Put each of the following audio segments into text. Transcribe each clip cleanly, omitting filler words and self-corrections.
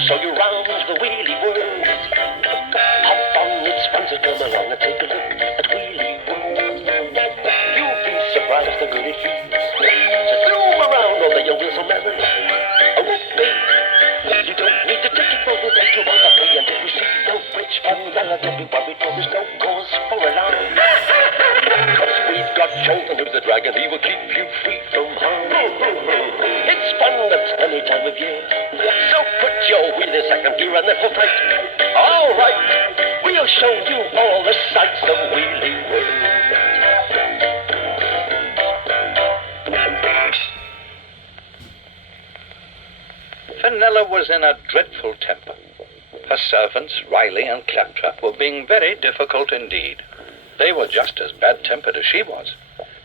gonna show you round the wheelie world. Hop on, it's fun to come along and take a look at Wheelie World. You'll be surprised how good it feels. So zoom around all the young wheels so merrily. Oh, baby, you don't need a ticket for the day to want to pay. And if you see no rich fun, don't be worried, for there's no cause for alarm. Cause we've got Jolton, who's the dragon, he will keep you free from harm. It's fun at any time of year, so put your wheel in second gear and then hold tight. All right, we'll show you all the sights of Wheelie World. Fenella was in a dreadful temper. Her servants, Riley and Claptrap, were being very difficult indeed. They were just as bad-tempered as she was,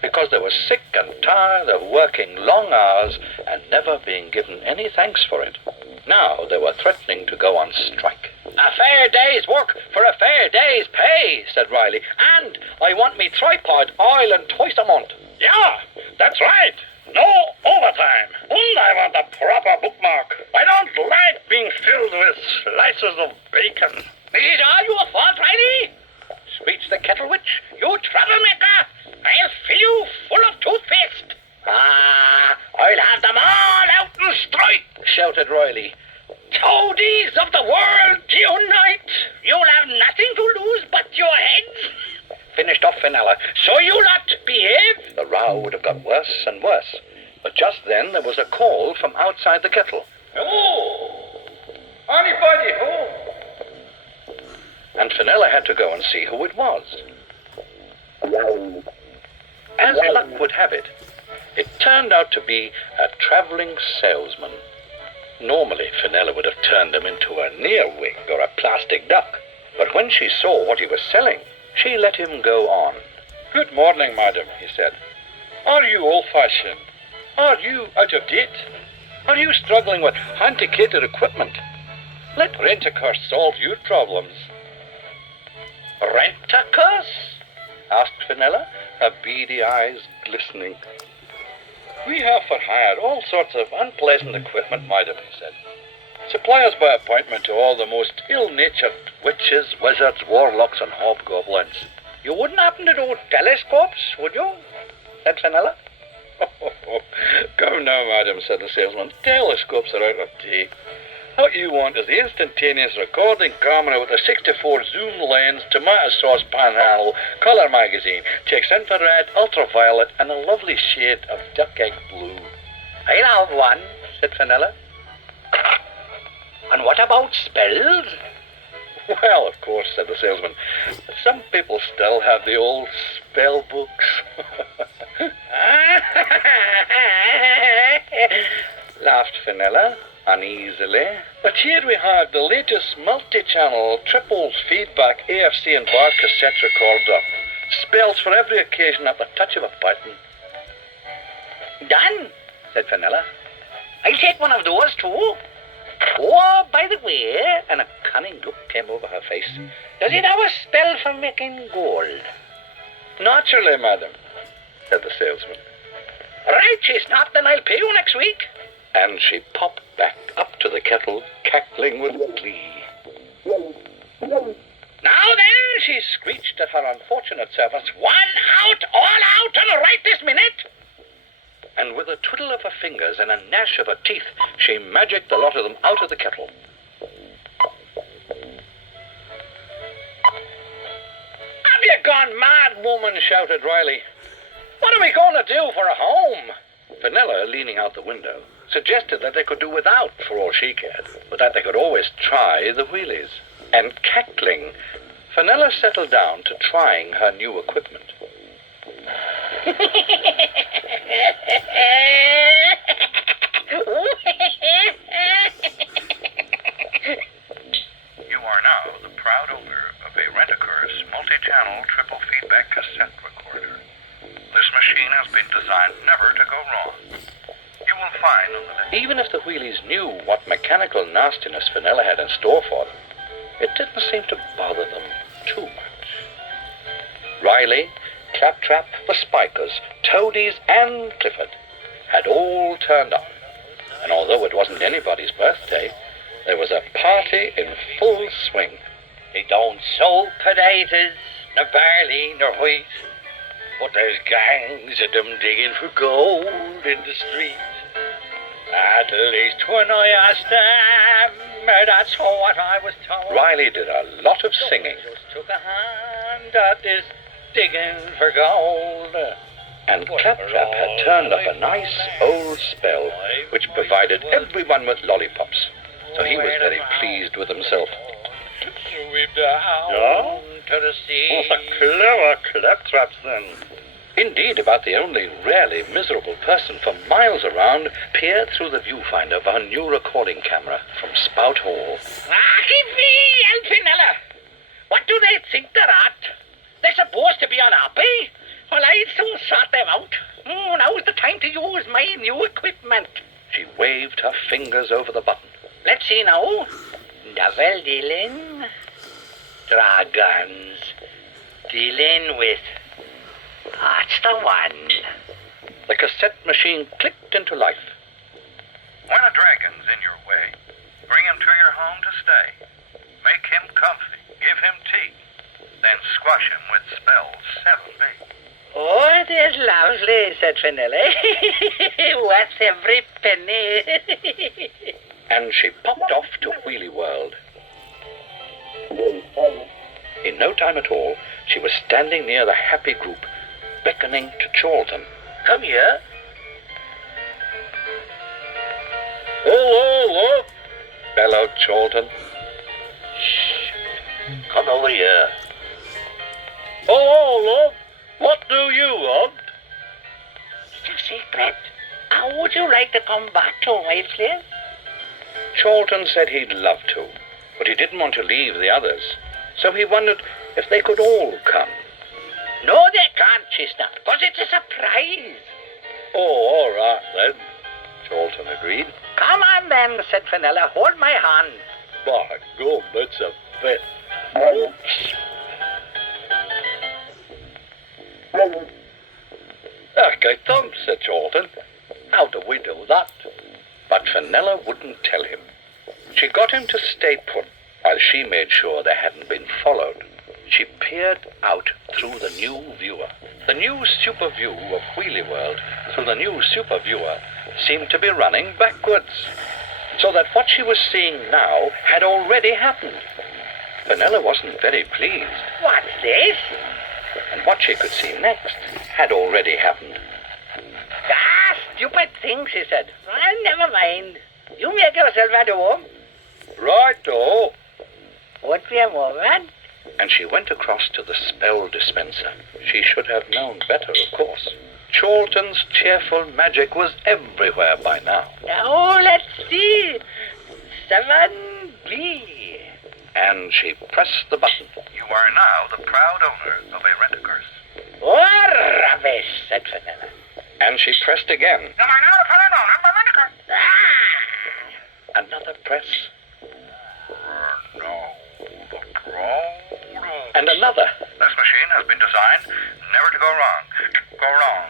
because they were sick and tired of working long hours and never being given any thanks for it. Now they were threatening to go on strike. "A fair day's work for a fair day's pay," said Riley. "And I want me tripod oil and twice a month." Yeah, that's right. No overtime. And I want a proper bookmark. I don't like being filled with slices of bacon. "Is it all your fault, Riley?" screeched the kettle witch. "You troublemaker! I'll fill you full of toothpaste." "Ah, I'll have them all out and strike," shouted Riley. "Toadies of the world, unite! You'll have nothing to lose but your heads." Finished off Fenella. "So you lot behave." The row would have got worse and worse. But just then there was a call from outside the kettle. Hello? Anybody home? And Fenella had to go and see who it was. As luck would have it, it turned out to be a traveling salesman. Normally, Fenella would have turned him into a near-wig or a plastic duck. But when she saw what he was selling, she let him go on. Good morning, madam, he said. Are you old-fashioned? Are you out of date? Are you struggling with antiquated equipment? Let Rent-A-Car solve your problems. "Rent-A-Cars?" asked Fenella, her beady eyes glistening. We have for hire all sorts of unpleasant equipment, madam, he said. Supply us by appointment to all the most ill-natured witches, wizards, warlocks, and hobgoblins. "You wouldn't happen to do telescopes, would you?" said Fenella. Come now, madam, said the salesman. Telescopes are out of date. What you want is the instantaneous recording camera with a 64 zoom lens, tomato sauce panhandle, colour magazine, takes infrared, ultraviolet, and a lovely shade of duck egg blue. "I'll have one," said Fenella. "And what about spells?" Well, of course, said the salesman. Some people still have the old spell books. laughed Fenella uneasily. But here we have the latest multi-channel triple feedback AFC and bar cassette recorder. Spells for every occasion at the touch of a button. "Done," said Fenella. "I'll take one of those too. Oh, by the way," and a cunning look came over her face, "does it have a spell for making gold?" Naturally, madam, said the salesman. "Right, she's not, then I'll pay you next week." And she popped back up to the kettle, cackling with glee. "Now then," she screeched at her unfortunate servants, "one out, all out, and right this minute." And with a twiddle of her fingers and a gnash of her teeth, she magicked the lot of them out of the kettle. "Have you gone mad, woman?" shouted Riley. "What are we going to do for a home?" Fenella, leaning out the window, suggested that they could do without for all she cared, but that they could always try the wheelies. And cackling, Fenella settled down to trying her new equipment. You are now the proud owner of a Rent-A-Car's multi-channel triple feedback cassette recorder. This machine has been designed never to go wrong. You will find on the list. Even if the wheelies knew what mechanical nastiness Fenella had in store for them, it didn't seem to bother them too much. Riley, Claptrap, the Spikers, Toadies, and Clifford had all turned up, and although it wasn't anybody's birthday, There was a party in full swing. They don't sow potatoes, nor barley, nor wheat. But there's gangs of them digging for gold in the street. At least when I asked them, that's what I was told. Riley did a lot of singing, Just took a hand at this digging for gold. and Claptrap had turned up a nice old spell which provided everyone with lollipops. So he was very pleased with himself. Sweep down to the sea. What a clever Claptrap then. Indeed, about the only really miserable person for miles around peered through the viewfinder of our new recording camera from Spout Hall. Rocky Elfinella! What do they think they're at? They're supposed to be unhappy? Well, I'd soon sort them out. Now's the time to use my new equipment. She waved her fingers over the button. Let's see now. Double dealing. Dragons. Dealing with... That's the one. The cassette machine clicked into life. When a dragon's in your way, bring him to your home to stay. Make him comfy, give him tea, then squash him with spells 7B. Oh, it is lovely, said Fenella. Worth every penny. And she popped off to Wheelie World. In no time at all, she was standing near the happy group, beckoning to Charlton. Come here. Oh, bellowed Charlton. Come over here. Oh, love, what do you want? It's a secret. How would you like to come back to my place? Charlton said he'd love to, but he didn't want to leave the others, so he wondered if they could all come. No, they can't, Chestnut, because it's a surprise. Oh, all right then, Charlton agreed. Come on then, said Fenella. Hold my hand. By God, that's a bet. Okay, Tom, said Charlton. How do we do that? But Fenella wouldn't tell him. She got him to stay put while she made sure they hadn't been followed. She peered out through the new viewer. The new super view of Wheelie World through the new super viewer seemed to be running backwards, so that what she was seeing now had already happened. Fenella wasn't very pleased, What's this? and what she could see next had already happened. Ah, stupid thing, she said. Well, never mind. You make yourself at home. Right-o. Won't be a moment. And she went across to the spell dispenser. She should have known better, of course. Charlton's cheerful magic was everywhere by now. Now, let's see. 7B. And she pressed the button. You are now the proud owner of a rent-a-curse. Oh, rubbish, said Fenella. And she pressed again. You are now the proud owner of a rent-a-curse. Ah! Another press. No, the proud owner. And another. This machine has been designed never to go wrong. Go wrong.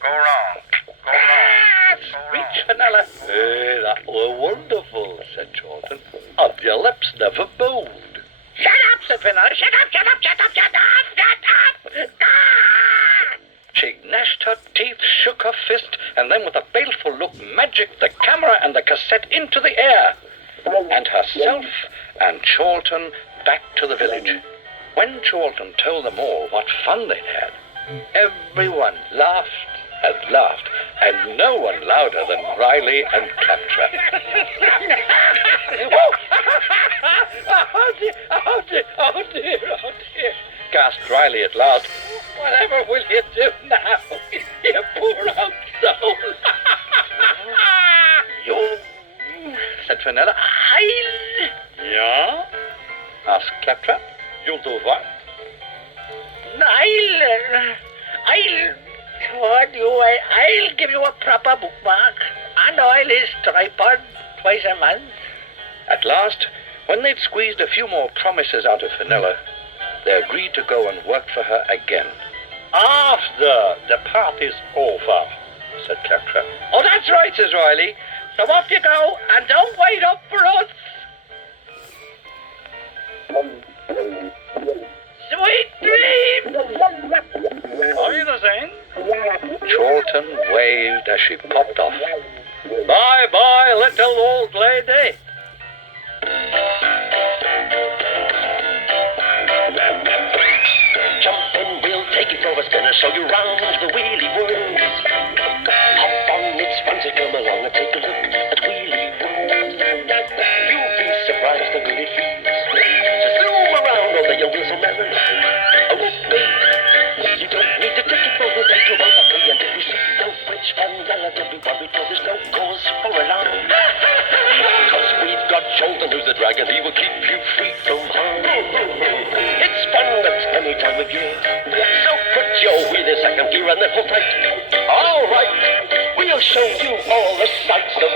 Go wrong. Go wrong. Screech, Fenella. That were wonderful, said Charlton. And your lips never moved. Shut up, said Fenella. Shut up, shut up, shut up, shut up, shut up. Ah! She gnashed her teeth, shook her fist, and then with a baleful look magicked the camera and the cassette into the air. And herself and Charlton back to the village. When Charlton told them all what fun they'd had, everyone laughed and laughed, and no one louder than Riley and Claptrap. Oh dear, oh dear, oh dear, oh dear, gasped Riley at last. Whatever will you do now, you poor old soul? You, said Fenella. Yeah? Asked Claptrap. You'll do what? I'll give you a proper bookmark, and oil is tripod twice a month. At last, when they'd squeezed a few more promises out of Fenella, they agreed to go and work for her again. After the party's over, said Claptrap. Oh, that's right, says Riley. So off you go, and don't wait up for us. Sweet dreams! Are you the same? Chorlton waved as she popped off. Bye-bye, little old lady. Jump in, we'll take you for a spin and show you round the wheelie world. Hop on, it's fun to come along and take a look at Wheelie World. You'll be surprised how good it feels. So zoom around all the young wheels so merry. Oh, baby, you don't need a ticket for the day to run for free. And if you see no bridge fan, yellow, don't be worried, for there's no cause for alarm. Cause we've got Chorlton, who's the dragon, he will keep you free from harm. It's fun at any time of year. So put your wheel in second gear and then hold tight. All right, we'll show you all the sights. So